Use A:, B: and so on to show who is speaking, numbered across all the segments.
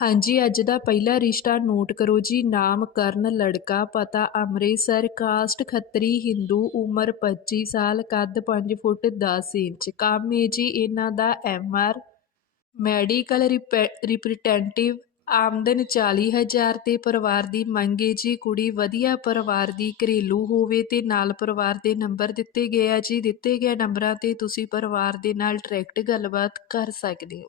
A: ਹਾਂਜੀ, ਅੱਜ ਦਾ ਪਹਿਲਾ ਰਿਸ਼ਤਾ ਨੋਟ ਕਰੋ ਜੀ। ਨਾਮ ਕਰਨ ਲੜਕਾ, ਪਤਾ ਅੰਮ੍ਰਿਤਸਰ, ਕਾਸਟ ਖੱਤਰੀ, ਹਿੰਦੂ, ਉਮਰ 25 ਸਾਲ, ਕੱਦ 5 ਫੁੱਟ 10 ਇੰਚ। ਕੰਮ ਹੈ ਜੀ ਇਹਨਾਂ ਦਾ ਐਮਆਰ ਮੈਡੀਕਲ ਰਿਪਰੈਜ਼ੈਂਟੇਟਿਵ ਆਮਦਨ 40000 ਤੇ ਪਰਿਵਾਰ ਦੀ ਮੰਗ ਹੈ ਜੀ। ਕੁੜੀ ਵਧੀਆ ਪਰਿਵਾਰ ਦੀ ਘਰੇਲੂ ਹੋਵੇ ਤੇ ਨਾਲ ਪਰਿਵਾਰ ਦੇ ਨੰਬਰ ਦਿੱਤੇ ਗਏ ਆ ਜੀ। ਦਿੱਤੇ ਗਏ ਨੰਬਰਾਂ ਤੇ ਤੁਸੀਂ ਪਰਿਵਾਰ ਦੇ ਨਾਲ ਡਾਇਰੈਕਟ ਗੱਲਬਾਤ ਕਰ ਸਕਦੇ ਹੋ।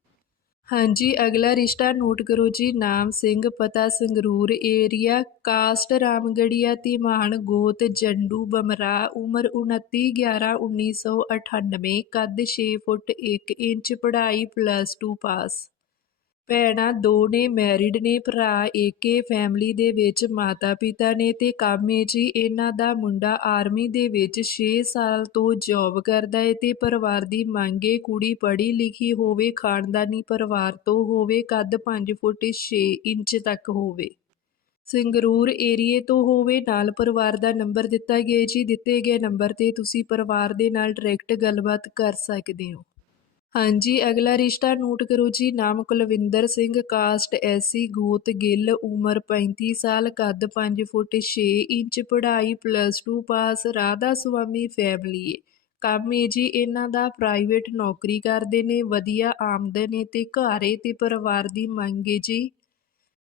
A: ਹਾਂਜੀ, ਅਗਲਾ ਰਿਸ਼ਤਾ ਨੋਟ ਕਰੋ ਜੀ, ਨਾਮ ਸਿੰਘ, ਪਤਾ ਸੰਗਰੂਰ, ਏਰੀਆ, ਕਾਸਟ, ਰਾਮਗੜੀਆ, ਧੀਮਾਨ, ਗੋਤ, ਜੰਡੂ ਬਮਰਾ ਉਮਰ 29 11 1998 ਕੱਦ 6 ਫੁੱਟ 1 ਇੰਚ, ਪੜ੍ਹਾਈ ਪਲੱਸ 2 ਪਾਸ ਭੈਣਾਂ ਦੋ ਨੇ ਮੈਰਿਡ ਨੇ, ਭਰਾ ਏਕੇ ਫੈਮਿਲੀ ਦੇ ਵਿੱਚ ਮਾਤਾ ਪਿਤਾ ਨੇ ਤੇ ਕਾਮੇ ਜੀ ਇਹਨਾਂ ਦਾ ਮੁੰਡਾ ਆਰਮੀ ਦੇ ਵਿੱਚ 6 ਸਾਲ ਤੋਂ ਜੌਬ ਕਰਦਾ ਹੈ ਤੇ ਪਰਿਵਾਰ ਦੀ ਮੰਗੇ ਕੁੜੀ ਪੜ੍ਹੀ ਲਿਖੀ ਹੋਵੇ, ਖਾਨਦਾਨੀ ਪਰਿਵਾਰ ਤੋਂ ਹੋਵੇ, ਕੱਦ 5 ਫੁੱਟ 6 ਇੰਚ ਤੱਕ ਹੋਵੇ। ਸੰਗਰੂਰ ਏਰੀਏ ਤੋਂ ਹੋਵੇ, ਨਾਲ ਪਰਿਵਾਰ ਦਾ ਨੰਬਰ ਦਿੱਤਾ ਗਿਆ ਜੀ, ਦਿੱਤੇ ਗਏ ਨੰਬਰ ਤੇ ਤੁਸੀਂ ਪਰਿਵਾਰ ਦੇ ਨਾਲ ਡਾਇਰੈਕਟ ਗੱਲਬਾਤ ਕਰ ਸਕਦੇ ਹੋ। ਹਾਂਜੀ, ਅਗਲਾ ਰਿਸ਼ਤਾ ਨੋਟ ਕਰੋ ਜੀ। ਨਾਮ ਕੁਲਵਿੰਦਰ ਸਿੰਘ, ਕਾਸਟ ਐਸੀ ਗੋਤ ਗਿੱਲ, ਉਮਰ 35 ਸਾਲ, ਕੱਦ 5 ਫੁੱਟ 6 ਇੰਚ, ਪੜ੍ਹਾਈ plus 2 pass, Radha Soami family ਏ ਕੰਮ ਏ ਜੀ, ਇਹਨਾਂ ਦਾ ਪ੍ਰਾਈਵੇਟ ਨੌਕਰੀ ਕਰਦੇ ਨੇ, ਵਧੀਆ ਆਮਦਨ ਏ ਤੇ ਘਰ ਏ ਤੇ ਪਰਿਵਾਰ ਦੀ ਮੰਗ ਏ ਜੀ।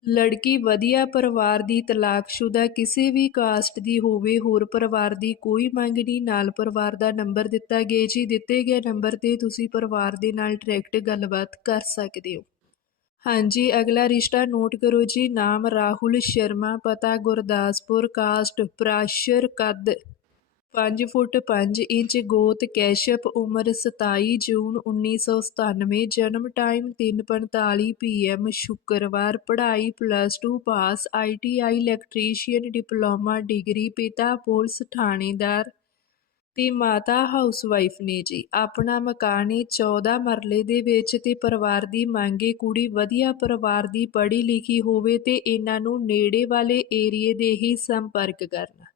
A: ਲੜਕੀ ਵਧੀਆ ਪਰਿਵਾਰ ਦੀ ਤਲਾਕਸ਼ੁਦਾ ਕਿਸੇ ਵੀ ਕਾਸਟ ਦੀ ਹੋਵੇ, ਹੋਰ ਪਰਿਵਾਰ ਦੀ ਕੋਈ ਮੰਗ ਨਹੀਂ। ਨਾਲ ਪਰਿਵਾਰ ਦਾ ਨੰਬਰ ਦਿੱਤਾ ਗਿਆ ਜੀ। ਦਿੱਤੇ ਗਏ ਨੰਬਰ ਤੇ ਤੁਸੀਂ ਪਰਿਵਾਰ ਦੇ ਨਾਲ ਡਾਇਰੈਕਟ ਗੱਲਬਾਤ ਕਰ ਸਕਦੇ ਹੋ। ਹਾਂਜੀ, ਅਗਲਾ ਰਿਸ਼ਤਾ ਨੋਟ ਕਰੋ ਜੀ। ਨਾਮ ਰਾਹੁਲ ਸ਼ਰਮਾ, ਪਤਾ ਗੁਰਦਾਸਪੁਰ, ਕਾਸਟ, ਪ੍ਰਾਸ਼ਰ ਕੱਦ ਪੰਜ ਫੁੱਟ ਪੰਜ ਇੰਚ ਗੋਤ ਕੈਸ਼ਪ ਉਮਰ 27 ਜੂਨ 1997 ਜਨਮ ਟਾਈਮ 3:45 ਪੀਐਮ ਸ਼ੁੱਕਰਵਾਰ, ਪੜ੍ਹਾਈ ਪਲੱਸ 2 ਪਾਸ ਆਈਟੀਆਈ ਇਲੈਕਟ੍ਰੀਸ਼ੀਅਨ, ਡਿਪਲੋਮਾ ਡਿਗਰੀ, ਪਿਤਾ ਪੁਲਿਸ ਥਾਣੇਦਾਰ ਤੇ ਮਾਤਾ ਹਾਊਸਵਾਈਫ ਨੇ ਜੀ। ਆਪਣਾ ਮਕਾਨ ਹੈ 14 ਮਰਲੇ ਦੇ ਵਿੱਚ ਤੇ ਪਰਿਵਾਰ ਦੀ ਮੰਗੇ ਕੁੜੀ ਵਧੀਆ ਪਰਿਵਾਰ ਦੀ ਪੜ੍ਹੀ ਲਿਖੀ ਹੋਵੇ ਤੇ ਇਹਨਾਂ ਨੂੰ ਨੇੜੇ ਵਾਲੇ ਏਰੀਏ ਦੇ ਹੀ ਸੰਪਰਕ ਕਰਨਾ।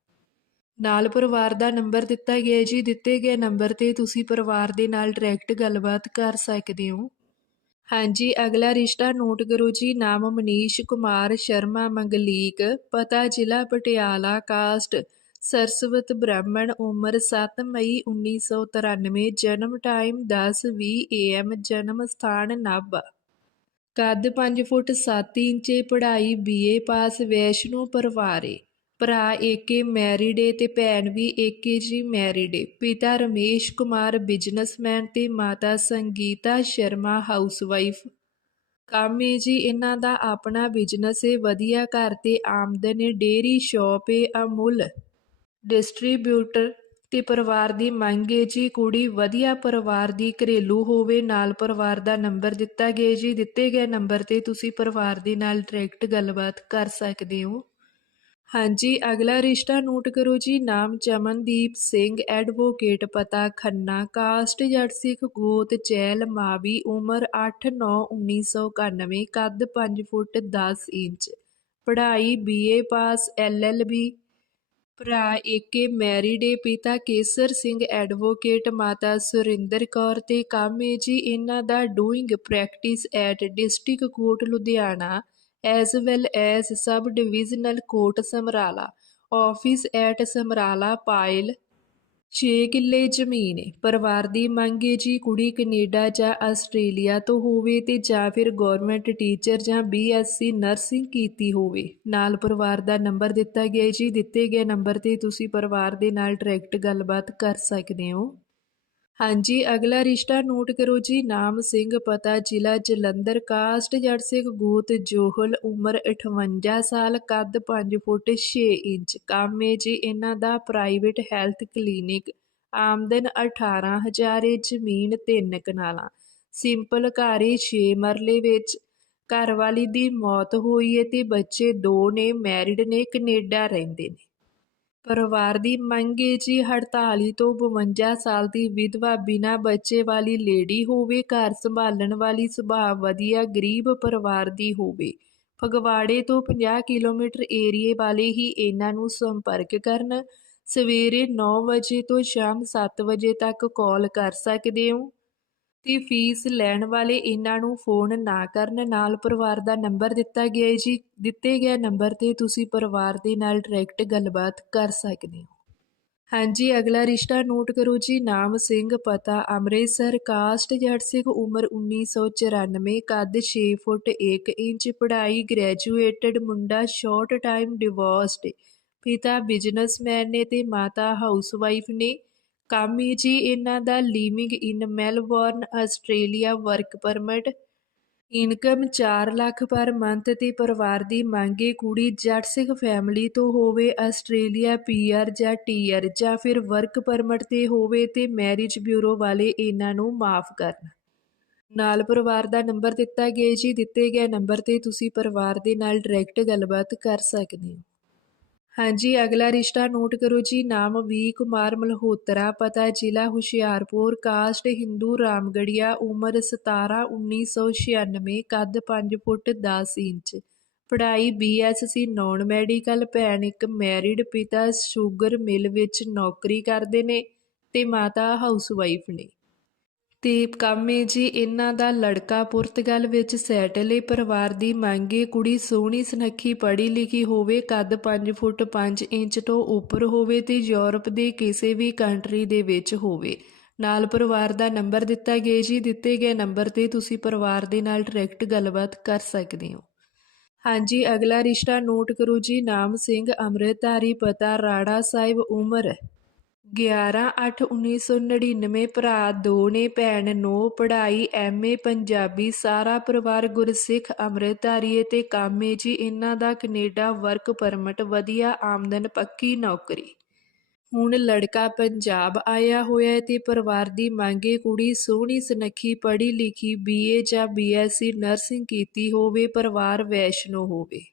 A: ਨਾਲ ਪਰਿਵਾਰ ਦਾ ਨੰਬਰ ਦਿੱਤਾ ਗਿਆ ਜੀ। ਦਿੱਤੇ ਗਏ ਨੰਬਰ ਤੇ ਤੁਸੀਂ ਪਰਿਵਾਰ ਦੇ ਨਾਲ ਡਾਇਰੈਕਟ ਗੱਲਬਾਤ ਕਰ ਸਕਦੇ ਹੋ। ਹਾਂਜੀ, ਅਗਲਾ ਰਿਸ਼ਤਾ ਨੋਟ ਕਰੋ ਜੀ। ਨਾਮ ਮਨੀਸ਼ ਕੁਮਾਰ ਸ਼ਰਮਾ ਮੰਗਲੀਕ, ਪਤਾ ਜ਼ਿਲ੍ਹਾ ਪਟਿਆਲਾ, ਕਾਸਟ ਸਰਸਵਤ ਬ੍ਰਾਹਮਣ, ਉਮਰ 7 ਮਈ 1993 ਜਨਮ ਟਾਈਮ 10:20 ਏਐਮ ਜਨਮ ਸਥਾਨ ਨਾਭਾ ਕੱਦ 5 ਫੁੱਟ 7 ਇੰਚੇ, ਪੜ੍ਹਾਈ ਬੀਏ ਪਾਸ ਵੈਸ਼ਨੂ ਪਰਿਵਾਰੇ। ਭਰਾ ਏਕੇ ਮੈਰਿਡ ਏ ਤੇ ਭੈਣ ਵੀ ਏਕੇ ਜੀ ਮੈਰਿਡ ਏ। ਪਿਤਾ ਰਮੇਸ਼ ਕੁਮਾਰ ਬਿਜ਼ਨਸਮੈਨ ਤੇ ਮਾਤਾ ਸੰਗੀਤਾ ਸ਼ਰਮਾ ਹਾਊਸਵਾਈਫ ਕੰਮ ਏ ਜੀ, ਇਹਨਾਂ ਦਾ ਆਪਣਾ ਬਿਜ਼ਨਸ ਏ, ਵਧੀਆ ਘਰ ਤੇ ਆਮਦਨ ਏ ਡੇਰੀ ਸ਼ਾਪ ਏ, ਅਮੁੱਲ ਡਿਸਟ੍ਰੀਬਿਊਟਰ ਤੇ ਪਰਿਵਾਰ ਦੀ ਮੰਗ ਏ ਜੀ, ਕੁੜੀ ਵਧੀਆ ਪਰਿਵਾਰ ਦੀ ਘਰੇਲੂ ਹੋਵੇ, ਨਾਲ ਪਰਿਵਾਰ ਦਾ ਨੰਬਰ ਦਿੱਤਾ ਗਿਆ ਜੀ, ਦਿੱਤੇ ਗਏ ਨੰਬਰ ਤੇ ਤੁਸੀਂ ਪਰਿਵਾਰ ਦੇ ਨਾਲ ਡਾਇਰੈਕਟ ਗੱਲਬਾਤ ਕਰ ਸਕਦੇ ਹੋ। ਹਾਂਜੀ, ਅਗਲਾ ਰਿਸ਼ਤਾ ਨੋਟ ਕਰੋ ਜੀ। ਨਾਮ ਚਮਨਦੀਪ ਸਿੰਘ, ਐਡਵੋਕੇਟ, ਪਤਾ ਖੰਨਾ, ਕਾਸਟ ਜੱਟ ਸਿੱਖ ਗੋਤ, ਚੈਲ, ਮਾਵੀ, ਉਮਰ 8/9/1991 ਕੱਦ 5 ਫੁੱਟ 10 ਇੰਚ। ਪੜ੍ਹਾਈ ਬੀਏ ਪਾਸ, ਐਲਐਲਬੀ। ਭਰਾ ਏਕੇ, ਮੈਰਿਡ ਏ, ਪਿਤਾ ਕੇਸਰ ਸਿੰਘ, ਐਡਵੋਕੇਟ, ਮਾਤਾ ਸੁਰਿੰਦਰ ਕੌਰ ਤੇ ਕੰਮ ਏ ਜੀ। ਇਹਨਾਂ ਦਾ doing practice at district court Ludhiana. As well as sub divisional court Samrala office at Samrala Payal 6 ਕਿੱਲੇ ਜ਼ਮੀਨ ਹੈ ਪਰਿਵਾਰ ਦੀ ਮੰਗ ਹੈ ਜੀ ਕੁੜੀ ਕੈਨੇਡਾ ਜਾਂ ਆਸਟ੍ਰੇਲੀਆ ਤੋਂ ਹੋਵੇ ਤੇ ਜਾਂ ਫਿਰ ਗਵਰਨਮੈਂਟ ਟੀਚਰ ਜਾਂ ਬੀਐਸਸੀ ਨਰਸਿੰਗ ਕੀਤੀ ਹੋਵੇ। ਨਾਲ ਪਰਿਵਾਰ ਦਾ ਨੰਬਰ ਦਿੱਤਾ ਗਿਆ ਜੀ। ਦਿੱਤੇ ਗਏ ਨੰਬਰ ਤੇ ਤੁਸੀਂ ਪਰਿਵਾਰ ਦੇ ਨਾਲ ਡਾਇਰੈਕਟ ਗੱਲਬਾਤ ਕਰ ਸਕਦੇ ਹੋ। ਹਾਂਜੀ, ਅਗਲਾ ਰਿਸ਼ਤਾ ਨੋਟ ਕਰੋ ਜੀ। ਨਾਮ ਸਿੰਘ, ਪਤਾ, ਜ਼ਿਲ੍ਹਾ, ਜਲੰਧਰ, ਕਾਸਟ ਜੜ ਸਿੰਘ ਗੋਤ, ਜੋਹਲ, ਉਮਰ 58 ਸਾਲ, ਕੱਦ 5 ਫੁੱਟ 6 ਇੰਚ। ਕੰਮ ਹੈ ਜੀ ਇਹਨਾਂ ਦਾ ਪ੍ਰਾਈਵੇਟ ਹੈਲਥ ਕਲੀਨਿਕ ਆਮਦਨ 18000 ਏ, ਜ਼ਮੀਨ 3 ਕਨਾਲਾਂ। ਸਿੰਪਲ ਘਰ 6 ਮਰਲੇ ਵਿੱਚ। ਘਰ ਵਾਲੀ ਦੀ ਮੌਤ ਹੋਈ ਹੈ ਤੇ ਬੱਚੇ ਦੋ ਨੇ ਮੈਰਿਡ ਨੇ, ਕੈਨੇਡਾ ਰਹਿੰਦੇ ਨੇ। ਪਰਿਵਾਰ ਦੀ ਮੰਗ ਏ ਜੀ 48 ਤੋਂ 52 ਸਾਲ ਦੀ ਵਿਧਵਾ ਬਿਨਾਂ ਬੱਚੇ ਵਾਲੀ ਲੇਡੀ ਹੋਵੇ, ਘਰ ਸੰਭਾਲਣ ਵਾਲੀ ਸੁਭਾਅ ਵਧੀਆ, ਗਰੀਬ ਪਰਿਵਾਰ ਦੀ ਹੋਵੇ। ਫਗਵਾੜੇ ਤੋਂ 50 ਕਿਲੋਮੀਟਰ ਏਰੀਏ ਵਾਲੇ ਹੀ ਇਹਨਾਂ ਨੂੰ ਸੰਪਰਕ ਕਰਨ। ਸਵੇਰੇ 9 ਵਜੇ ਤੋਂ ਸ਼ਾਮ 7 ਵਜੇ ਤੱਕ ਕਾਲ ਕਰ ਸਕਦੇ ਹੋ। ਤੇ ਫੀਸ ਲੈਣ ਵਾਲੇ ਇਹਨਾਂ ਨੂੰ ਫੋਨ ਨਾ ਕਰਨ ਨਾਲ ਪਰਿਵਾਰ ਦਾ ਨੰਬਰ ਦਿੱਤਾ ਗਿਆ ਹੈ ਜੀ। ਦਿੱਤੇ ਗਏ ਨੰਬਰ ਤੇ ਤੁਸੀਂ ਪਰਿਵਾਰ ਦੇ ਨਾਲ ਡਾਇਰੈਕਟ ਗੱਲਬਾਤ ਕਰ ਸਕਦੇ ਹੋ। ਹਾਂਜੀ, ਅਗਲਾ ਰਿਸ਼ਤਾ ਨੋਟ ਕਰੋ ਜੀ। ਨਾਮ ਸਿੰਘ, ਪਤਾ ਅੰਮ੍ਰਿਤਸਰ, ਕਾਸਟ ਜੱਟ ਸਿੰਘ ਉਮਰ 1994 ਕੱਦ 6 ਫੁੱਟ 1 ਇੰਚ, ਪੜ੍ਹਾਈ ਗ੍ਰੈਜੂਏਟਡ ਮੁੰਡਾ ਸ਼ਾਰਟ ਟਾਈਮ ਡਿਵੋਰਸਡ ਪਿਤਾ ਬਿਜ਼ਨਸਮੈਨ ਨੇ ਤੇ ਮਾਤਾ ਹਾਊਸਵਾਈਫ ਨੇ। ਕੰਮ ਹੀ ਜੀ ਇਹਨਾਂ ਦਾ living in Melbourne Australia work permit income 4 lakh per month ਤੇ ਪਰਿਵਾਰ ਦੀ ਮੰਗੇ ਕੁੜੀ ਜੱਟ ਸਿੱਖ ਫੈਮਿਲੀ ਤੋਂ ਹੋਵੇ ਆਸਟ੍ਰੇਲੀਆ ਪੀਆਰ ਜਾਂ ਟੀਆਰ ਜਾਂ ਫਿਰ ਵਰਕ ਪਰਮਿਟ ਤੇ ਹੋਵੇ ਤੇ ਮੈਰਿਜ ਬਿਊਰੋ ਵਾਲੇ ਇਹਨਾਂ ਨੂੰ ਮਾਫ ਕਰਨ। ਨਾਲ ਪਰਿਵਾਰ ਦਾ ਨੰਬਰ ਦਿੱਤਾ ਗਿਆ ਜੀ, ਦਿੱਤੇ ਗਏ ਨੰਬਰ ਤੇ ਤੁਸੀਂ ਪਰਿਵਾਰ ਦੇ ਨਾਲ ਡਾਇਰੈਕਟ ਗੱਲਬਾਤ ਕਰ ਸਕਦੇ ਹੋ। ਹਾਂਜੀ, ਅਗਲਾ ਰਿਸ਼ਤਾ ਨੋਟ ਕਰੋ ਜੀ। ਨਾਮ ਵੀ ਕੁਮਾਰ ਮਲਹੋਤਰਾ, ਪਤਾ ਜ਼ਿਲ੍ਹਾ ਹੁਸ਼ਿਆਰਪੁਰ, ਕਾਸਟ ਹਿੰਦੂ ਰਾਮਗੜੀਆ ਉਮਰ 17 1996 ਕੱਦ 5 ਫੁੱਟ 10 ਇੰਚ। ਪੜ੍ਹਾਈ ਬੀਐਸਸੀ ਨੌਨ ਮੈਡੀਕਲ, ਭੈਣ ਇੱਕ ਮੈਰਿਡ ਪਿਤਾ, ਸ਼ੂਗਰ ਮਿਲ ਵਿੱਚ ਨੌਕਰੀ ਕਰਦੇ ਨੇ ਤੇ ਮਾਤਾ ਹਾਊਸਵਾਈਫ ਨੇ। ਤੇ ਕਾਮੇ ਜੀ, ਇਹਨਾਂ ਦਾ ਲੜਕਾ ਪੁਰਤਗਾਲ ਵਿੱਚ ਸੈਟਲ ਏ ਪਰਿਵਾਰ ਦੀ ਮੰਗ ਏ ਕੁੜੀ ਸੋਹਣੀ ਸੁਨੱਖੀ ਪੜ੍ਹੀ ਲਿਖੀ ਹੋਵੇ, ਕੱਦ 5 ਫੁੱਟ 5 ਇੰਚ ਤੋਂ ਉੱਪਰ ਹੋਵੇ ਤੇ ਯੂਰਪ ਦੇ ਕਿਸੇ ਵੀ ਕੰਟਰੀ ਦੇ ਵਿੱਚ ਹੋਵੇ। ਨਾਲ ਪਰਿਵਾਰ ਦਾ ਨੰਬਰ ਦਿੱਤਾ ਗਿਆ ਜੀ, ਦਿੱਤੇ ਗਏ ਨੰਬਰ ਤੇ ਤੁਸੀਂ ਪਰਿਵਾਰ ਦੇ ਨਾਲ ਡਾਇਰੈਕਟ ਗੱਲਬਾਤ ਕਰ ਸਕਦੇ ਹੋ। ਹਾਂਜੀ, ਅਗਲਾ ਰਿਸ਼ਤਾ ਨੋਟ ਕਰੋ ਜੀ, ਨਾਮ ਸਿੰਘ, ਅੰਮ੍ਰਿਤਧਾਰੀ, ਪਤਾ, ਰਾੜਾ ਸਾਹਿਬ, ਉਮਰ 11/8/1999 ਭਰਾ ਦੋ ਨੇ ਭੈਣ ਨੌ ਪੜ੍ਹਾਈ ਐਮਏ ਪੰਜਾਬੀ, ਸਾਰਾ ਪਰਿਵਾਰ ਗੁਰਸਿੱਖ, ਅੰਮ੍ਰਿਤਧਾਰੀ ਏ ਤੇ ਕੰਮ ਜੀ। ਇਹਨਾਂ ਦਾ ਕੈਨੇਡਾ ਵਰਕ ਪਰਮਿਟ, ਵਧੀਆ ਆਮਦਨ, ਪੱਕੀ ਨੌਕਰੀ। ਹੁਣ ਲੜਕਾ ਪੰਜਾਬ ਆਇਆ ਹੋਇਆ ਹੈ ਤੇ ਪਰਿਵਾਰ ਦੀ ਮੰਗੇ ਕੁੜੀ ਸੋਹਣੀ, ਸੁਨੱਖੀ ਪੜ੍ਹੀ ਲਿਖੀ ਬੀਏ ਜਾਂ ਬੀਐਸਸੀ ਨਰਸਿੰਗ ਕੀਤੀ ਹੋਵੇ, ਪਰਿਵਾਰ ਵੈਸ਼ਨੋ ਹੋਵੇ।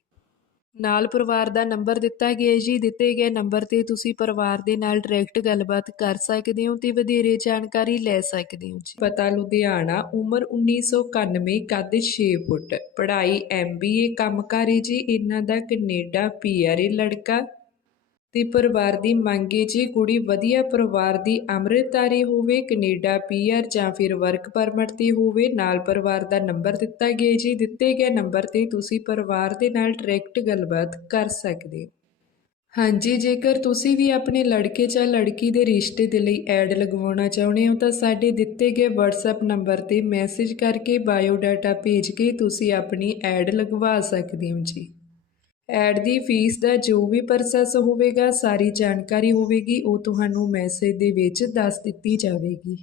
A: ਨਾਲ ਪਰਿਵਾਰ ਦਾ ਨੰਬਰ ਦਿੱਤਾ ਗਿਆ ਜੀ। ਦਿੱਤੇ ਗਏ ਨੰਬਰ ਤੇ ਤੁਸੀਂ ਪਰਿਵਾਰ ਦੇ ਨਾਲ ਡਾਇਰੈਕਟ ਗੱਲਬਾਤ ਕਰ ਸਕਦੇ ਹੋ ਤੇ ਵਧੇਰੇ ਜਾਣਕਾਰੀ ਲੈ ਸਕਦੇ ਹੋ ਜੀ। ਪਤਾ ਲੁਧਿਆਣਾ, ਉਮਰ 1991 ਕੱਦ 6 ਫੁੱਟ। ਪੜ੍ਹਾਈ ਐਮਬੀਏ ਕੰਮਕਾਰੀ ਜੀ। ਇਹਨਾਂ ਦਾ ਕੈਨੇਡਾ ਪੀਆਰਏ ਲੜਕਾ ਤੇ ਪਰਿਵਾਰ ਦੀ ਮੰਗ ਹੈ ਜੀ ਕੁੜੀ ਵਧੀਆ ਪਰਿਵਾਰ ਦੀ ਅੰਮ੍ਰਿਤਧਾਰੀ ਹੋਵੇ, ਕੈਨੇਡਾ, ਪੀਆਰ ਜਾਂ ਫਿਰ ਵਰਕ ਪਰਮਿਟ ਤੇ ਹੋਵੇ, ਨਾਲ ਪਰਿਵਾਰ ਦਾ ਨੰਬਰ ਦਿੱਤਾ ਗਿਆ ਜੀ, ਦਿੱਤੇ ਗਏ ਨੰਬਰ ਤੇ ਤੁਸੀਂ ਪਰਿਵਾਰ ਦੇ ਨਾਲ ਡਾਇਰੈਕਟ ਗੱਲਬਾਤ ਕਰ ਸਕਦੇ ਹੋ। ਹਾਂਜੀ, ਜੇਕਰ ਤੁਸੀਂ ਵੀ ਆਪਣੇ ਲੜਕੇ ਜਾਂ ਲੜਕੀ ਦੇ ਰਿਸ਼ਤੇ ਦੇ ਲਈ ਐਡ ਲਗਵਾਉਣਾ ਚਾਹੁੰਦੇ ਹੋ, ਤਾਂ ਸਾਡੇ ਦਿੱਤੇ ਗਏ WhatsApp ਨੰਬਰ ਤੇ ਮੈਸੇਜ ਕਰਕੇ ਬਾਇਓ ਡਾਟਾ ਭੇਜ ਕੇ ਤੁਸੀਂ ਆਪਣੀ ਐਡ ਲਗਵਾ ਸਕਦੇ ਹੋ ਜੀ। ਐਡ ਦੀ ਫੀਸ ਦਾ ਜੋ ਵੀ ਪ੍ਰੋਸੈਸ ਹੋਵੇਗਾ, ਸਾਰੀ ਜਾਣਕਾਰੀ ਹੋਵੇਗੀ, ਉਹ ਤੁਹਾਨੂੰ ਮੈਸੇਜ ਦੇ ਵਿੱਚ ਦੱਸ ਦਿੱਤੀ ਜਾਵੇਗੀ।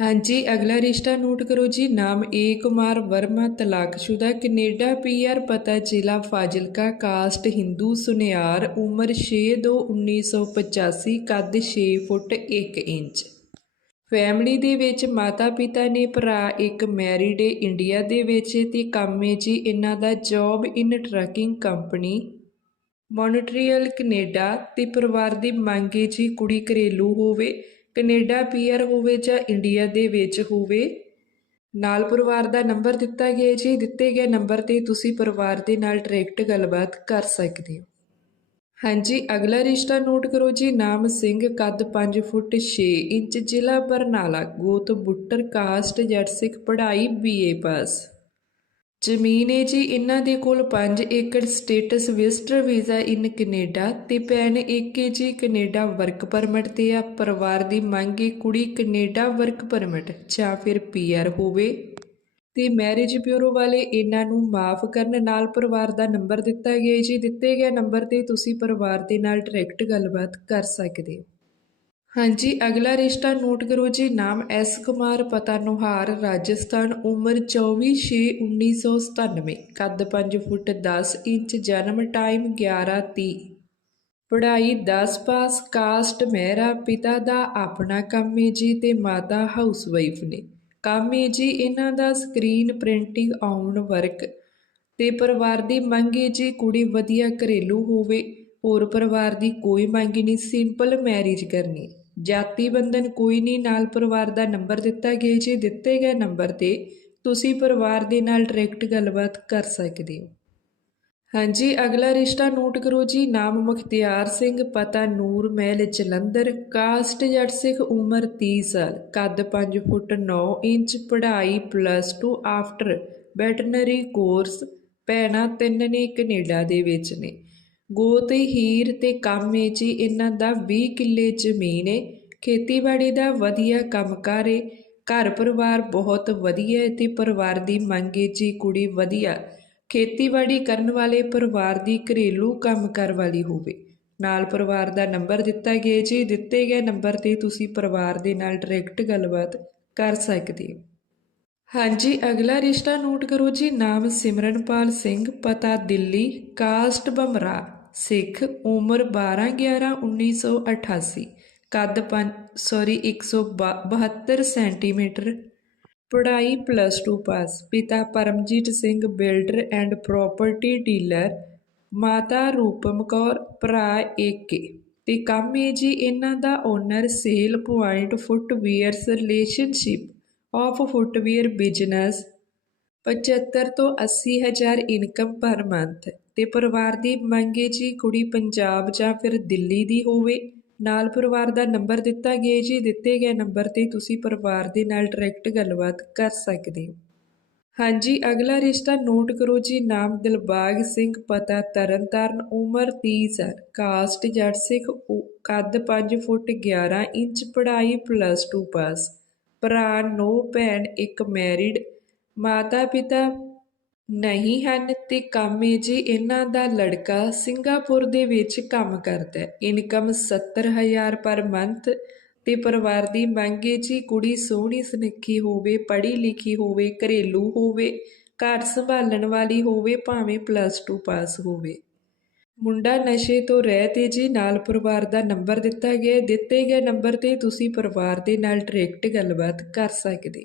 A: ਹਾਂਜੀ, ਅਗਲਾ ਰਿਸ਼ਤਾ ਨੋਟ ਕਰੋ ਜੀ। ਨਾਮ ਏ ਕੁਮਾਰ ਵਰਮਾ, ਤਲਾਕਸ਼ੁਦਾ, ਕੈਨੇਡਾ ਪੀਆਰ ਪਤਾ, ਜ਼ਿਲ੍ਹਾ ਫਾਜ਼ਿਲਕਾ, ਕਾਸਟ, ਹਿੰਦੂ, ਸੁਨਿਆਰ, ਉਮਰ 6/2/1985 ਕੱਦ 6 ਫੁੱਟ 1 ਇੰਚ। ਫੈਮਿਲੀ ਦੇ ਵਿੱਚ ਮਾਤਾ ਪਿਤਾ ਨੇ ਭਰਾ, ਇੱਕ ਮੈਰਿਡ ਏ ਇੰਡੀਆ ਦੇ ਵਿੱਚ ਤੇ ਕੰਮ ਏ ਜੀ ਇਹਨਾਂ ਦਾ job in trucking company Montreal Canada ਤੇ ਪਰਿਵਾਰ ਦੀ ਮੰਗ ਏ ਜੀ ਕੁੜੀ ਘਰੇਲੂ ਹੋਵੇ, ਕੈਨੇਡਾ ਪੀਆਰ ਹੋਵੇ ਜਾਂ ਇੰਡੀਆ ਦੇ ਵਿੱਚ ਹੋਵੇ। ਨਾਲ ਪਰਿਵਾਰ ਦਾ ਨੰਬਰ ਦਿੱਤਾ ਗਿਆ ਜੀ, ਦਿੱਤੇ ਗਏ ਨੰਬਰ ਤੇ ਤੁਸੀਂ ਪਰਿਵਾਰ ਦੇ ਨਾਲ ਡਾਇਰੈਕਟ ਗੱਲਬਾਤ ਕਰ ਸਕਦੇ ਹੋ। ਹਾਂਜੀ, ਅਗਲਾ ਰਿਸ਼ਤਾ ਨੋਟ ਕਰੋ ਜੀ। ਨਾਮ ਸਿੰਘ, ਕੱਦ 5 ਫੁੱਟ 6 ਇੰਚ, ਜ਼ਿਲ੍ਹਾ ਬਰਨਾਲਾ, ਗੋਤ ਬੁੱਟਰ, ਕਾਸਟ ਜੱਟ ਸਿੱਖ ਪੜ੍ਹਾਈ ਬੀਏ ਪਾਸ ਜ਼ਮੀਨ ਹੈ ਜੀ, ਇਹਨਾਂ ਦੇ ਕੋਲ 5 ਏਕੜ status, visitor visa in Canada ਤੇ ਭੈਣ ਇੱਕ ਹੈ ਜੀ, ਕੈਨੇਡਾ ਵਰਕ ਪਰਮਿਟ ਤੇ ਆ। ਪਰਿਵਾਰ ਦੀ ਮੰਗ ਹੈ ਕੁੜੀ ਕੈਨੇਡਾ ਵਰਕ ਪਰਮਿਟ ਜਾਂ ਫਿਰ ਪੀਆਰ ਹੋਵੇ। ਤੇ ਮੈਰਿਜ ਬਿਊਰੋ ਵਾਲੇ ਇਹਨਾਂ ਨੂੰ ਮਾਫ ਕਰਨ ਨਾਲ ਪਰਿਵਾਰ ਦਾ ਨੰਬਰ ਦਿੱਤਾ ਗਿਆ ਜੀ ਦਿੱਤੇ ਗਏ ਨੰਬਰ ਤੇ ਤੁਸੀਂ ਪਰਿਵਾਰ ਦੇ ਨਾਲ ਡਾਇਰੈਕਟ ਗੱਲਬਾਤ ਕਰ ਸਕਦੇ ਹੋ। ਹਾਂਜੀ, ਅਗਲਾ ਰਿਸ਼ਤਾ ਨੋਟ ਕਰੋ ਜੀ। ਨਾਮ ਐਸ ਕੁਮਾਰ, ਪਤਾ ਨੁਹਾਰ, ਰਾਜਸਥਾਨ, ਉਮਰ 24/6/1997 ਕੱਦ 5 ਫੁੱਟ 10 ਇੰਚ, ਜਨਮ ਟਾਈਮ 11:30 ਪੜ੍ਹਾਈ 10 ਪਾਸ ਕਾਸਟ ਮਹਿਰਾ, ਪਿਤਾ ਦਾ ਆਪਣਾ ਕੰਮ ਹੈ ਜੀ ਤੇ ਮਾਤਾ ਹਾਊਸਵਾਈਫ ਨੇ। ਕੰਮ ਹੈ ਜੀ, ਇਹਨਾਂ ਦਾ ਸਕਰੀਨ ਪ੍ਰਿੰਟਿੰਗ ਆਉਣ ਵਰਕ। ਤੇ ਪਰਿਵਾਰ ਦੀ ਮੰਗ ਹੈ ਜੀ, ਕੁੜੀ ਵਧੀਆ ਘਰੇਲੂ ਹੋਵੇ, ਹੋਰ ਪਰਿਵਾਰ ਦੀ ਕੋਈ ਮੰਗ ਨਹੀਂ, ਸਿੰਪਲ ਮੈਰਿਜ ਕਰਨੀ। ਜਾਤੀ ਬੰਧਨ ਕੋਈ ਨਹੀਂ, ਨਾਲ ਪਰਿਵਾਰ ਦਾ ਨੰਬਰ ਦਿੱਤਾ ਗਿਆ ਜੀ, ਦਿੱਤੇ ਗਏ ਨੰਬਰ ਤੇ ਤੁਸੀਂ ਪਰਿਵਾਰ ਦੇ ਨਾਲ ਡਾਇਰੈਕਟ ਗੱਲਬਾਤ ਕਰ ਸਕਦੇ ਹੋ। ਹਾਂਜੀ, ਅਗਲਾ ਰਿਸ਼ਤਾ ਨੋਟ ਕਰੋ ਜੀ। ਨਾਮ ਮੁਖਤਿਆਰ ਸਿੰਘ, ਪਤਾ ਨੂਰ ਮਹਿਲ, ਜਲੰਧਰ। ਕਾਸਟ ਜੱਟ ਸਿੱਖ ਉਮਰ 30 ਸਾਲ, ਕੱਦ 5 ਫੁੱਟ 9 ਇੰਚ, ਪੜ੍ਹਾਈ ਪਲੱਸ 2 ਆਫਟਰ ਵੈਟਰਨਰੀ ਕੋਰਸ ਭੈਣਾਂ ਤਿੰਨ ਨੇ ਕੈਨੇਡਾ ਦੇ ਵਿੱਚ ਨੇ। ਗੋਤ, ਹੀਰ ਤੇ ਕੰਮ ਜੀ, ਇਹਨਾਂ ਦਾ 20 ਕਿੱਲੇ ਜ਼ਮੀਨ ਏ। ਖੇਤੀਬਾੜੀ ਦਾ ਵਧੀਆ ਕੰਮਕਾਰ ਏ। ਘਰ ਪਰਿਵਾਰ ਬਹੁਤ ਵਧੀਆ ਏ ਤੇ ਪਰਿਵਾਰ ਦੀ ਮੰਗ ਏ ਜੀ, ਕੁੜੀ ਵਧੀਆ। ਖੇਤੀਬਾੜੀ ਕਰਨ ਵਾਲੇ ਪਰਿਵਾਰ ਦੀ ਘਰੇਲੂ ਕੰਮਕਾਰ ਵਾਲੀ ਹੋਵੇ। ਨਾਲ ਪਰਿਵਾਰ ਦਾ ਨੰਬਰ ਦਿੱਤਾ ਗਿਆ ਜੀ ਦਿੱਤੇ ਗਏ ਨੰਬਰ ਤੇ ਤੁਸੀਂ ਪਰਿਵਾਰ ਦੇ ਨਾਲ ਡਾਇਰੈਕਟ ਗੱਲਬਾਤ ਕਰ ਸਕਦੇ ਹੋ। ਹਾਂਜੀ, ਅਗਲਾ ਰਿਸ਼ਤਾ ਨੋਟ ਕਰੋ ਜੀ। ਨਾਮ ਸਿਮਰਨਪਾਲ ਸਿੰਘ, ਪਤਾ ਦਿੱਲੀ, ਕਾਸਟ ਬਮਰਾ ਸਿੱਖ, ਉਮਰ 12 11 1988 ਕੱਦ 5 ਸੌਰੀ 172 ਸੈਂਟੀਮੀਟਰ ਪੜ੍ਹਾਈ ਪਲੱਸ ਟੂ ਪਾਸ। ਪਿਤਾ Paramjit Singh builder and property dealer ਮਾਤਾ ਰੂਪਮ ਕੌਰ, ਭਰਾ ਏਕੇ ਤੇ ਕੰਮ ਹੈ ਜੀ, ਇਹਨਾਂ ਦਾ owner sale point footwears relationship of footwear business 75 ਤੋਂ 80 ਹਜ਼ਾਰ ਇਨਕਮ ਪਰ ਮੰਥ ਤੇ ਪਰਿਵਾਰ ਦੀ ਮੰਗ ਮੰਗੇ ਜੀ, ਕੁੜੀ ਪੰਜਾਬ ਜਾਂ ਫਿਰ ਦਿੱਲੀ ਦੀ ਹੋਵੇ। ਨਾਲ ਪਰਿਵਾਰ ਦਾ ਨੰਬਰ ਦਿੱਤਾ ਗਿਆ ਜੀ। ਦਿੱਤੇ ਗਏ ਨੰਬਰ ਤੇ ਤੁਸੀਂ ਪਰਿਵਾਰ ਦੇ ਨਾਲ ਡਾਇਰੈਕਟ ਗੱਲਬਾਤ ਕਰ ਸਕਦੇ ਹੋ। ਹਾਂਜੀ, ਅਗਲਾ ਰਿਸ਼ਤਾ ਨੋਟ ਕਰੋ ਜੀ। ਨਾਮ ਦਿਲਬਾਗ ਸਿੰਘ, ਪਤਾ ਤਰਨਤਾਰਨ, ਉਮਰ 30 ਸਾਲ ਕਾਸਟ ਜੱਟ ਸਿੱਖ, ਉ- ਕੱਦ 5 ਫੁੱਟ 11 ਇੰਚ, ਪੜ੍ਹਾਈ ਪਲੱਸ 2 ਪਾਸ ਭਰਾ, ਨੋ ਭੈਣ, ਇੱਕ ਮੈਰਿਡ ਮਾਤਾ ਪਿਤਾ ਨਹੀਂ ਹਨ ਤੇ ਕੰਮ ਹੈ ਜੀ ਇਹਨਾਂ ਦਾ ਲੜਕਾ ਸਿੰਗਾਪੁਰ ਦੇ ਵਿੱਚ ਕੰਮ ਕਰਦਾ ਹੈ। ਇਨਕਮ 70000 ਪਰ ਮੰਥ ਤੇ ਪਰਿਵਾਰ ਦੀ ਮੰਗ ਹੈ ਜੀ ਕੁੜੀ ਸੋਹਣੀ ਸੁਨੱਖੀ ਹੋਵੇ, ਪੜ੍ਹੀ ਲਿਖੀ ਹੋਵੇ, ਘਰੇਲੂ ਹੋਵੇ, ਘਰ ਸੰਭਾਲਣ ਵਾਲੀ ਹੋਵੇ, ਭਾਵੇਂ ਪਲੱਸ 2 ਪਾਸ ਹੋਵੇ। ਮੁੰਡਾ ਨਸ਼ੇ ਤੋਂ ਰਹਿ ਤੇ ਜੀ ਨਾਲ ਪਰਿਵਾਰ ਦਾ ਨੰਬਰ ਦਿੱਤਾ ਗਿਆ ਦਿੱਤੇ ਗਏ ਨੰਬਰ ਤੇ ਤੁਸੀਂ ਪਰਿਵਾਰ ਦੇ ਨਾਲ ਡਾਇਰੈਕਟ ਗੱਲਬਾਤ ਕਰ ਸਕਦੇ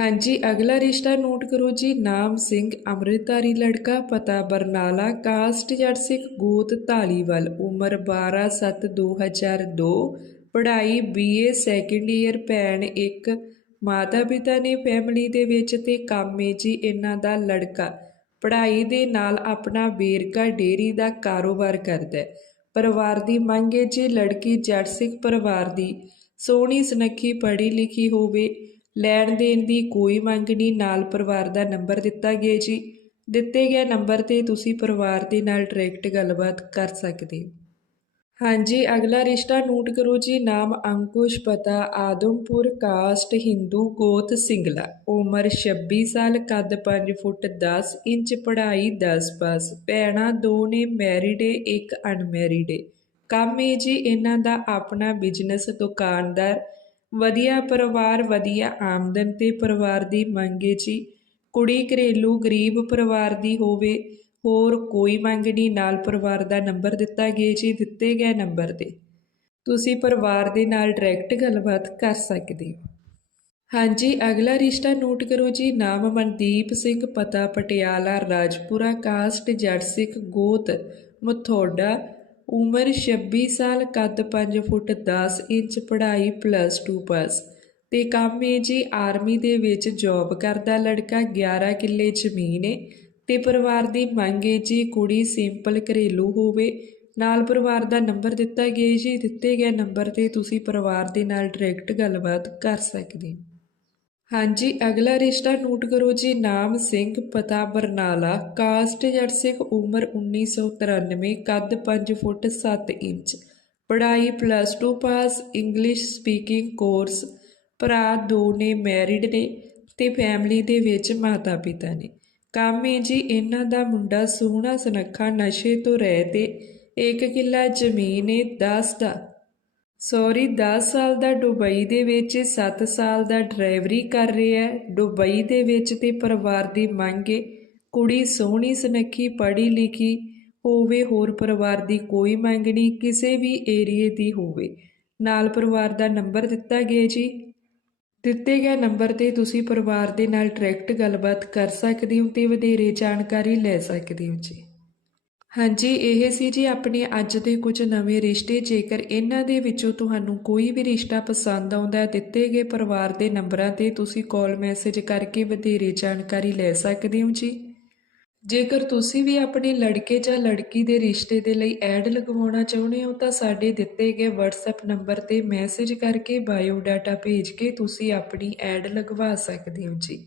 A: ਹਾਂਜੀ, ਅਗਲਾ ਰਿਸ਼ਤਾ ਨੋਟ ਕਰੋ ਜੀ। ਨਾਮ ਸਿੰਘ, ਅੰਮ੍ਰਿਤਧਾਰੀ ਲੜਕਾ, ਪਤਾ ਬਰਨਾਲਾ, ਕਾਸਟ ਜੱਟ ਸਿੱਖ, ਗੋਤ ਧਾਲੀਵਾਲ, ਉਮਰ 12 7 2002 ਪੜ੍ਹਾਈ ਬੀਏ ਸੈਕੰਡ ਈਅਰ ਭੈਣ ਇੱਕ ਮਾਤਾ ਪਿਤਾ ਨੇ ਫੈਮਿਲੀ ਦੇ ਵਿੱਚ ਤੇ ਕੰਮ ਏ ਜੀ ਇਹਨਾਂ ਦਾ ਲੜਕਾ। ਪੜ੍ਹਾਈ ਦੇ ਨਾਲ ਆਪਣਾ ਵੇਰਕਾ ਡੇਰੀ ਦਾ ਕਾਰੋਬਾਰ ਕਰਦਾ ਹੈ। ਪਰਿਵਾਰ ਦੀ ਮੰਗ ਹੈ ਜੀ, ਲੜਕੀ ਜੱਟ ਸਿੱਖ ਪਰਿਵਾਰ ਦੀ। ਸੋਹਣੀ ਸੁਨੱਖੀ ਪੜ੍ਹੀ ਲਿਖੀ ਹੋਵੇ। ਲੈਣ ਦੇਣ ਦੀ ਕੋਈ ਮੰਗ ਨਹੀਂ, ਨਾਲ ਪਰਿਵਾਰ ਦਾ ਨੰਬਰ ਦਿੱਤਾ ਗਿਆ ਜੀ। ਦਿੱਤੇ ਗਏ ਨੰਬਰ ਤੇ ਤੁਸੀਂ ਪਰਿਵਾਰ ਦੇ ਨਾਲ ਡਾਇਰੈਕਟ ਗੱਲਬਾਤ ਕਰ ਸਕਦੇ ਹੋ। ਹਾਂਜੀ, ਅਗਲਾ ਰਿਸ਼ਤਾ ਨੋਟ ਕਰੋ ਜੀ। ਨਾਮ ਅੰਕੁਸ਼, ਪਤਾ ਆਦਮਪੁਰ, ਕਾਸਟ, ਹਿੰਦੂ, ਗੋਤ, ਸਿੰਗਲਾ। ਉਮਰ 26 ਸਾਲ, ਕੱਦ 5 ਫੁੱਟ 10 ਇੰਚ, ਪੜ੍ਹਾਈ 10 ਪਾਸ। ਭੈਣਾਂ ਦੋ ਨੇ, ਮੈਰਿਡ ਏ, ਇੱਕ ਅਨਮੈਰਿਡ ਏ। ਕੰਮ ਏ ਜੀ, ਇਹਨਾਂ ਦਾ ਆਪਣਾ ਬਿਜ਼ਨਸ, ਦੁਕਾਨਦਾਰ ਵਧੀਆ ਪਰਿਵਾਰ, ਵਧੀਆ ਆਮਦਨ ਤੇ ਪਰਿਵਾਰ ਦੀ ਮੰਗ ਹੈ ਜੀ। ਕੁੜੀ ਘਰੇਲੂ ਗਰੀਬ ਪਰਿਵਾਰ ਦੀ ਹੋਵੇ, ਹੋਰ ਕੋਈ ਮੰਗ ਨਹੀਂ। ਨਾਲ ਪਰਿਵਾਰ ਦਾ ਨੰਬਰ ਦਿੱਤਾ ਗਿਆ ਜੀ, ਦਿੱਤੇ ਗਏ ਨੰਬਰ ਤੇ। ਤੁਸੀਂ ਪਰਿਵਾਰ ਦੇ ਨਾਲ ਡਾਇਰੈਕਟ ਗੱਲਬਾਤ ਕਰ ਸਕਦੇ ਹੋ। ਹਾਂਜੀ, ਅਗਲਾ ਰਿਸ਼ਤਾ ਨੋਟ ਕਰੋ ਜੀ। ਨਾਮ ਮਨਦੀਪ ਸਿੰਘ, ਪਤਾ ਪਟਿਆਲਾ, ਰਾਜਪੁਰਾ, ਕਾਸਟ, ਜੱਟ ਸਿੱਖ, ਗੋਤ, ਮਥੋੜਾ ਉਮਰ 26 ਸਾਲ ਕੱਦ 5 ਫੁੱਟ 10 ਇੰਚ, ਪੜ੍ਹਾਈ ਪਲੱਸ 2 ਪਾਸ ਤੇ ਕੰਮ ਏ ਜੀ ਆਰਮੀ ਦੇ ਵਿੱਚ ਜੌਬ ਕਰਦਾ ਲੜਕਾ 11 ਕਿੱਲੇ ਜ਼ਮੀਨ ਏ। ਤੇ ਪਰਿਵਾਰ ਦੀ ਮੰਗ ਹੈ ਜੀ ਕੁੜੀ ਸਿੰਪਲ ਘਰੇਲੂ ਹੋਵੇ। ਨਾਲ ਪਰਿਵਾਰ ਦਾ ਨੰਬਰ ਦਿੱਤਾ ਗਿਆ ਜੀ। ਦਿੱਤੇ ਗਏ ਨੰਬਰ ਤੇ ਤੁਸੀਂ ਪਰਿਵਾਰ ਦੇ ਨਾਲ ਡਾਇਰੈਕਟ ਗੱਲਬਾਤ ਕਰ ਸਕਦੇ ਹੋ। ਹਾਂਜੀ, ਅਗਲਾ ਰਿਸ਼ਤਾ ਨੋਟ ਕਰੋ ਜੀ, ਨਾਮ ਸਿੰਘ, ਪਤਾ ਬਰਨਾਲਾ, ਕਾਸਟ ਜੱਟ ਸਿੱਖ ਉਮਰ 1993 ਕੱਦ 5 ਫੁੱਟ 7 ਇੰਚ, ਪੜ੍ਹਾਈ plus 2 pass English speaking course ਭਰਾ ਦੋ ਨੇ ਮੈਰਿਡ ਨੇ ਤੇ ਫੈਮਿਲੀ ਦੇ ਵਿੱਚ ਮਾਤਾ ਪਿਤਾ ਨੇ। ਕੰਮ ਏ ਜੀ, ਇਹਨਾਂ ਦਾ ਮੁੰਡਾ ਸੋਹਣਾ ਸੁਨੱਖਾ ਨਸ਼ੇ ਤੋਂ ਰਹਿ ਤੇ ਇੱਕ ਕਿੱਲਾ ਜ਼ਮੀਨ ਏ 10 ਦਾ। ਸੌਰੀ 10 ਸਾਲ ਦਾ ਦੁਬਈ ਦੇ ਵਿੱਚ 7 ਸਾਲ ਦਾ ਡਰਾਈਵਰੀ ਕਰ ਰਿਹਾ ਹੈ। ਦੁਬਈ ਦੇ ਵਿੱਚ ਤੇ ਪਰਿਵਾਰ ਦੀ ਮੰਗ ਏ। ਕੁੜੀ ਸੋਹਣੀ, ਸੁਨੱਖੀ, ਪੜ੍ਹੀ ਲਿਖੀ ਹੋਵੇ, ਹੋਰ ਪਰਿਵਾਰ ਦੀ ਕੋਈ ਮੰਗ ਨਹੀਂ, ਕਿਸੇ ਵੀ ਏਰੀਏ ਦੀ ਹੋਵੇ। ਨਾਲ ਪਰਿਵਾਰ ਦਾ ਨੰਬਰ ਦਿੱਤਾ ਗਿਆ ਜੀ। ਦਿੱਤੇ ਗਏ ਨੰਬਰ ਤੇ ਤੁਸੀਂ ਪਰਿਵਾਰ ਦੇ ਨਾਲ ਡਾਇਰੈਕਟ ਗੱਲਬਾਤ ਕਰ ਸਕਦੇ ਹੋ ਤੇ ਵਧੇਰੇ ਜਾਣਕਾਰੀ ਲੈ ਸਕਦੇ ਹੋ ਜੀ। ਹਾਂਜੀ, ਇਹ ਸੀ ਜੀ ਆਪਣੇ ਅੱਜ ਦੇ ਕੁਝ ਨਵੇਂ ਰਿਸ਼ਤੇ। ਜੇਕਰ ਇਹਨਾਂ ਦੇ ਵਿੱਚੋਂ ਤੁਹਾਨੂੰ ਕੋਈ ਵੀ ਰਿਸ਼ਤਾ ਪਸੰਦ ਆਉਂਦਾ ਹੈ ਦਿੱਤੇ ਗਏ ਪਰਿਵਾਰ ਦੇ ਨੰਬਰਾਂ ਤੇ ਤੁਸੀਂ ਕਾਲ ਮੈਸੇਜ ਕਰਕੇ ਵਧੇਰੇ ਜਾਣਕਾਰੀ ਲੈ ਸਕਦੇ ਹੋ ਜੀ। ਜੇਕਰ ਤੁਸੀਂ ਵੀ ਆਪਣੇ ਲੜਕੇ ਜਾਂ ਲੜਕੀ ਦੇ ਰਿਸ਼ਤੇ ਦੇ ਲਈ ਐਡ ਲਗਵਾਉਣਾ ਚਾਹੁੰਦੇ ਹੋ, ਤਾਂ ਸਾਡੇ ਦਿੱਤੇ ਗਏ WhatsApp ਨੰਬਰ ਤੇ ਮੈਸੇਜ ਕਰਕੇ ਬਾਇਓ ਡਾਟਾ ਭੇਜ ਕੇ ਤੁਸੀਂ ਆਪਣੀ ਐਡ ਲਗਵਾ ਸਕਦੇ ਹੋ ਜੀ।